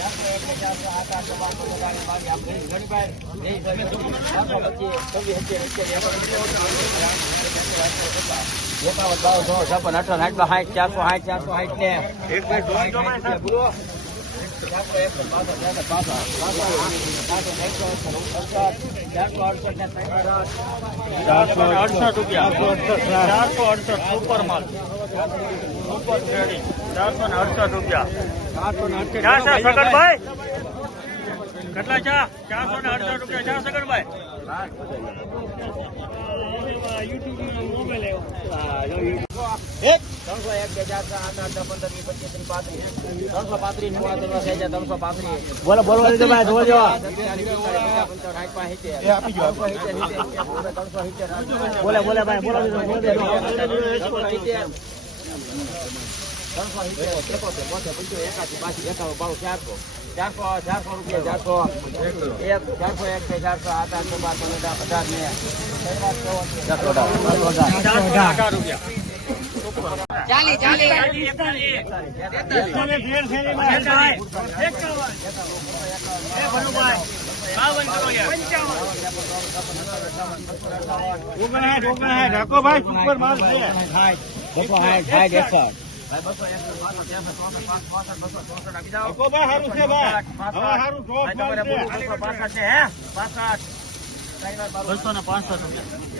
આઠ, એકાવન, બાવન, ત્રણ, છપ્પન, અઠાવન, સાઠ, સાઠ, ચારસો સાઠ, ચારસો સાઠ ને. ચારસો સુપર માલ ચારસો ને અડસઠ રૂપિયા. ક્યાં સગનભાઈ કેટલા છે? ચારસો ને અડસઠ રૂપિયા. છે સગનભાઈ ત્રણસો એક બે ચાર સાત આઠ દસ પંદર વીસ પચીસ ત્રીસ પાંત્રીસ ત્રણસો પાંત્રીસનું ત્રણ છે ત્રણસો પાંત્રીસ બોલો બોલો બોલે બોલે, ભાઈ બોલો ચારસો ચારસો રૂપિયા ચારસો એક ચારસો એક બે ચારસો આઠ આઠ બાર પંદર અઢાર ને ચારસો રૂપિયા ચાલી ચાલી બસો ને પાંસઠ રૂપિયા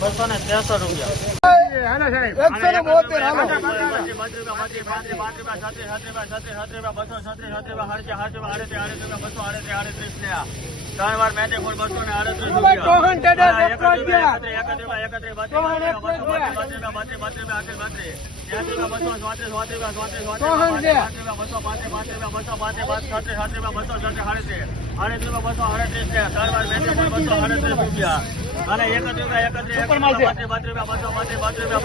બસો ને ત્રેસઠ રૂપિયા ત્રણ વાર મેચે બસો ને આડત્રીસ. અને એકત્રીસ રૂપિયા એકત્રીસ એકત્રીસ બાત્રીસ બાત્રીસ બસો બાત્રીસ બાત્રીસ રૂપિયા બસો બાત્રીસ છે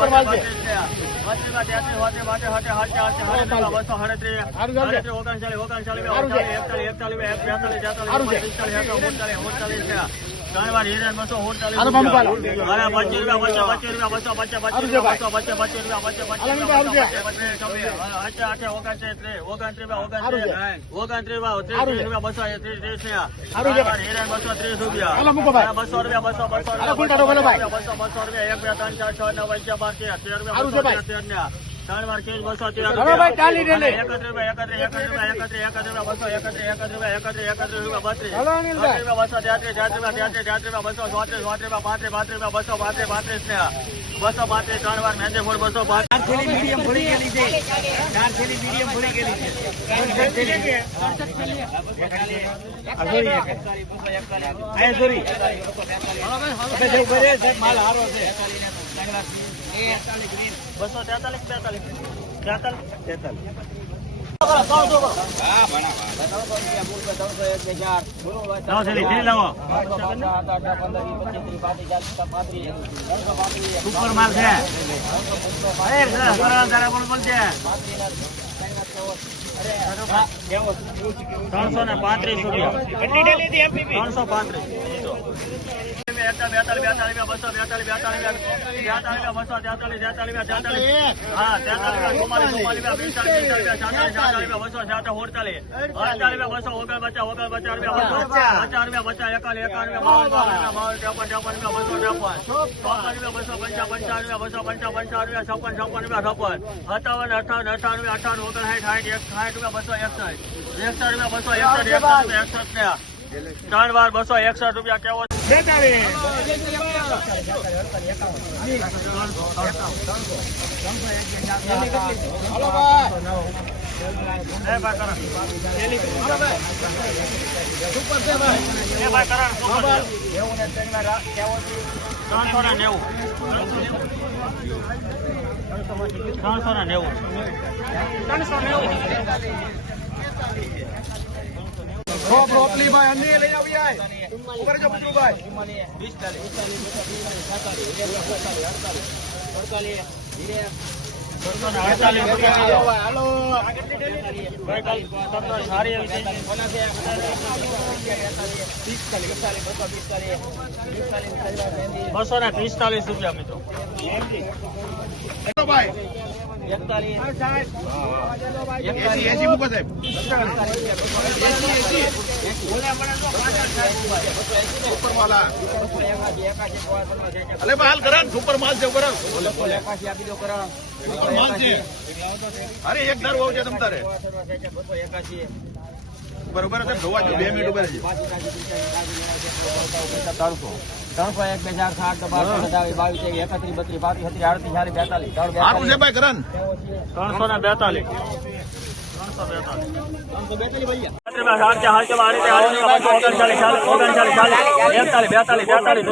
બાત્રીસમાં તેત્રીસ વાત્રીસ વાત્રીસ હાથે હાથે હાથે હાથે બસો સાડત્રીસ સાડત્રીસ ઓગણચાલીસ ઓગણચાલીસ એકતાલીસ એકતાલીસ બેતાલીસ તેતાલીસ પિસ્તાલીસ ઓગણચાલીસ ઓગણચાલીસ છે બસો ત્રીસ રૂપિયા બસો રૂપિયા બસો. પચીસ રૂપિયા બસો બોલો વાર હિરેન બસો બસો રૂપિયા એક બે ત્રણ ચાર છ બાર તેર તેર તેર તેર ને ત્રણ વાર કેસ બસો એકત્રીસ બસો પાંત્રીસ ત્રણ વાર મેંદે ફૂલ બસો પાંત્રીસ. મીડિયમ ભરી ગયેલી છે. ચાર થેલી મીડિયમ ભરી ગયેલી છે. બસો તેતાલીસ બેતાલીસ સુપર માલ છે ત્રણસો ને પાંત્રીસ રૂપિયા ત્રણસો પાંત્રીસ. બેતાલીસ બેતાલીસ બસો બેતાલીસ બેતાલીસ બેતાલીસ બસો તેતાલીસ તેતાલીસ તેતાલીસ હા તેતાલીસ ચુમ્માલીસ ચુમ્માલીસ પિસ્તાલીસ પિસ્તાલીસ ચાલીસ ચાલીસ બસો સાત ઓડતાલીસ અડતાલીસ બસો ઓગણ પચાસ ઓગણ પચાસ રૂપિયા બસો પચાસ રૂપિયા પચાસ એકાલી એકાવન બાવન બાવન બાવન ત્રેપન ત્રેપન રૂપિયા બસો ત્રેપન ચોપન રૂપિયા બસો પંચાવન પંચાવન રૂપિયા બસો પંચાવન પંચાવન રૂપિયા છપ્પન છપ્પન રૂપિયા છપ્પન સત્તાવન અઠાવન અઠાવન રૂપિયા અઠાવન ઓગણ સાઠ સાઠ એક સાઠ રૂપિયા બસો એકસઠ એકસઠ રૂપિયા બસો એકસઠ એકસઠ રૂપિયા એકસઠ ને ત્રણ વાર બસો એકસઠ રૂપિયા કેવો રા- ત્રણસો ને નેવું ત્રણસો નેવું. ત્રણસો નેવું. ભાઈ અન્ય આવી આય. ઉપર જો પુત્રુ ભાઈ સારી એવી થઈ બસો ને પિસ્તાલીસ રૂપિયા મિત્રો. ભાઈ. અલે હાલ કરા સુપર માલ છે ઉપર સુપર માલ છે. અરે એક દર વાવ છે તમ તારે. બરોબર છે જોવા જો બે મિનિટ ઉપર રહેજો ત્રણસો ત્રણસો એક બે ચાર સાત બાર સત્તાવીસ બાવીસ એકત્રીસ બત્રીસ પાંત્રીસ છત્રીસ આડત્રીસ ચાલીસ બેતાલીસ ત્રણ સારું છે ભાઈ કરન ત્રણસો ને બેતાલીસ ત્રણસો બેતાલીસ એકતાલીસ, બેતાલીસ,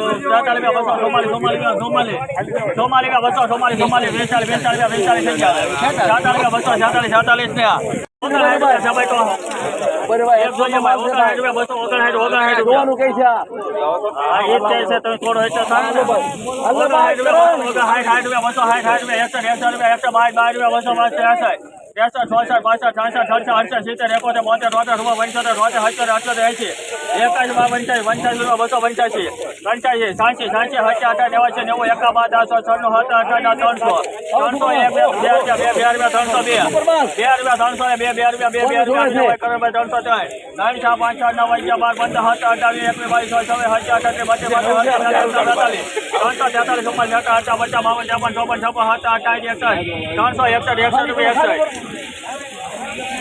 ચુમ્માલીસ, બસો, ચુમ્માલીસ, ચુમ્માલીસ, બેતાલીસ, બેતાલીસ, બેતાલીસ થઈ ગયા. છેતાલીસ, બસો, છેતાલીસ, છેતાલીસ ને ત્રેસઠ. ચોસઠ, પાસઠ, છાસઠ, અડસઠ, સિત્તેર, એકોતેર, બોતેર, ચોતેર રૂપિયા, પંચોતેર, તોતેર, સત્તર, અઠ્યોતેર, એંશી. એકાશી, બાર, પંચાશી, પંચાશી બસો પંચ્યાસી પંચાશી, સાંસી, સાંસી, સત્યા, અઠા, નેવાસી, નેવું, એકાવન, આઠસો, છન્નું, સત્તર, અઠાવન, ત્રણસો. ત્રણસો એક, બે, બે બે, ત્રણસો બે. બે ત્રણસો બે, બે બે, બે ત્રણસો ત્રણ. છ, પાંચ, છ, નવ, અગિયાર, બાર, પંદર, સત્તર, અઠાવીસ, એકવીસ, બાવીસ, ચોવીસ, છવ્વીસ, અડતાલીસ, ત્રણસો તેતાલીસ, ચુમ્માલીસ, અઠ્ઠાવન, અઠ્ઠાવન, પચાસ, બાવન, ચોપન, સત્તર, અઠ્ઠાવીસ, એકસઠ. ત્રણસો એકસઠ, એકસઠ રૂપિયા, એકસઠ.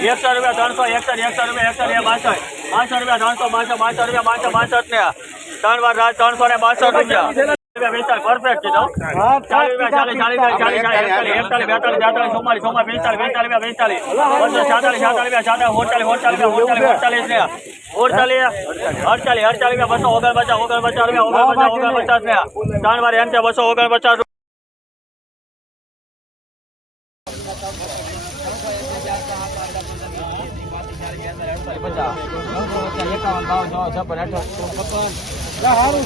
એકસઠ રૂપિયા ત્રણસો એકસઠ એકસો રૂપિયા એકસઠ એ બાસઠ બાસઠ રૂપિયા ત્રણસો પાંચસો પાંચસો રૂપિયા પાંચસો પાંસઠ ને ત્રણ વાર ત્રણસો ને બાસઠ રૂપિયા પરફેક્ટ કીધો ચાલીસ ચાલીસ ચાલીસ ચાલીસ એકતાલીસ બેતાલીસ તેતાલીસ ચુમ્માલીસ ચુમ્માલીસ પિસ્તાલીસ રૂપિયા પિસ્તાલીસ બસો સાતાલીસ સાતાલીસ ઓડચાલીસ ઓડચાલીસ રૂપિયા ઓડચાલીસ ઓડચાલીસ ને ઓડચાલીસ અડચાલીસ અડચાલીસ રૂપિયા બસો ઓગણપચાસ ઓગણપચાસ રૂપિયા ઓગણપચાસ ઓગણપચાસ ને ત્રણ વાર એમ છે બસો ઓગણપચાસ એકાવન